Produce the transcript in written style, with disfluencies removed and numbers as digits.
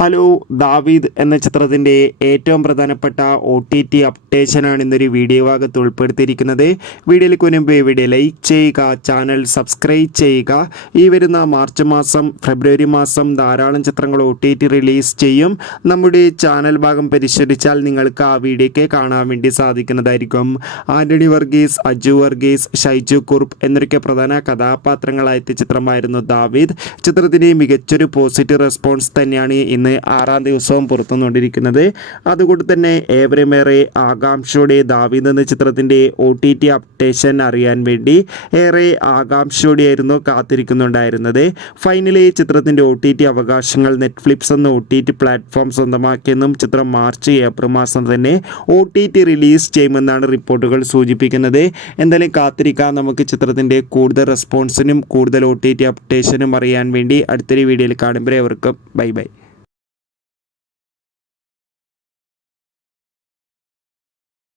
Hello, ദാവീദ് എന്ന ചിത്രത്തിൻ്റെ ഏറ്റവും പ്രധാനപ്പെട്ട OTT അപ്ഡേഷനാണ് ഇന്നൊരു വീഡിയോ ഭാഗത്ത് ഉൾപ്പെടുത്തിയിരിക്കുന്നത്. വീഡിയോയിലേക്ക് മുൻപ് വീഡിയോ ലൈക്ക് ചെയ്യുക, ചാനൽ സബ്സ്ക്രൈബ് ചെയ്യുക. ഈ വരുന്ന മാർച്ച് മാസം, ഫെബ്രുവരി മാസം ധാരാളം ചിത്രങ്ങൾ OTT റിലീസ് ചെയ്യും. നമ്മുടെ ചാനൽ ഭാഗം പരിശോധിച്ചാൽ നിങ്ങൾക്ക് ആ വീഡിയോയ്ക്ക് കാണാൻ വേണ്ടി സാധിക്കുന്നതായിരിക്കും. ആൻ്റണി വർഗീസ്, അജു വർഗീസ്, ഷൈജു കുറുപ്പ് എന്നൊക്കെ പ്രധാന കഥാപാത്രങ്ങളായ ചിത്രമായിരുന്നു ദാവീദ്. ചിത്രത്തിന് മികച്ചൊരു പോസിറ്റീവ് റെസ്പോൺസ് തന്നെയാണ് ഇന്ന് 6-ാം ദിവസവും പുറത്തുകൊണ്ടിരിക്കുന്നത്. അതുകൊണ്ട് തന്നെ ഏവരുമേറെ ആകാംക്ഷയോടെ ദാവീദ് എന്ന ചിത്രത്തിൻ്റെ OTT അപ്ഡേഷൻ അറിയാൻ വേണ്ടി ഏറെ ആകാംക്ഷയോടെയായിരുന്നു കാത്തിരിക്കുന്നുണ്ടായിരുന്നത്. ഫൈനലി ചിത്രത്തിൻ്റെ OTT അവകാശങ്ങൾ നെറ്റ്ഫ്ലിക്സ് എന്ന OTT പ്ലാറ്റ്ഫോം സ്വന്തമാക്കിയെന്നും ചിത്രം മാർച്ച് ഏപ്രിൽ മാസം തന്നെ OTT റിലീസ് ചെയ്യുമെന്നാണ് റിപ്പോർട്ടുകൾ സൂചിപ്പിക്കുന്നത്. എന്തായാലും കാത്തിരിക്കാം. നമുക്ക് ചിത്രത്തിൻ്റെ കൂടുതൽ റെസ്പോൺസിനും കൂടുതൽ OTT അപ്ഡേഷനും അറിയാൻ വേണ്ടി അടുത്തൊരു വീഡിയോയിൽ കാണുമ്പോൾ അവർക്കും ബൈ ബൈ.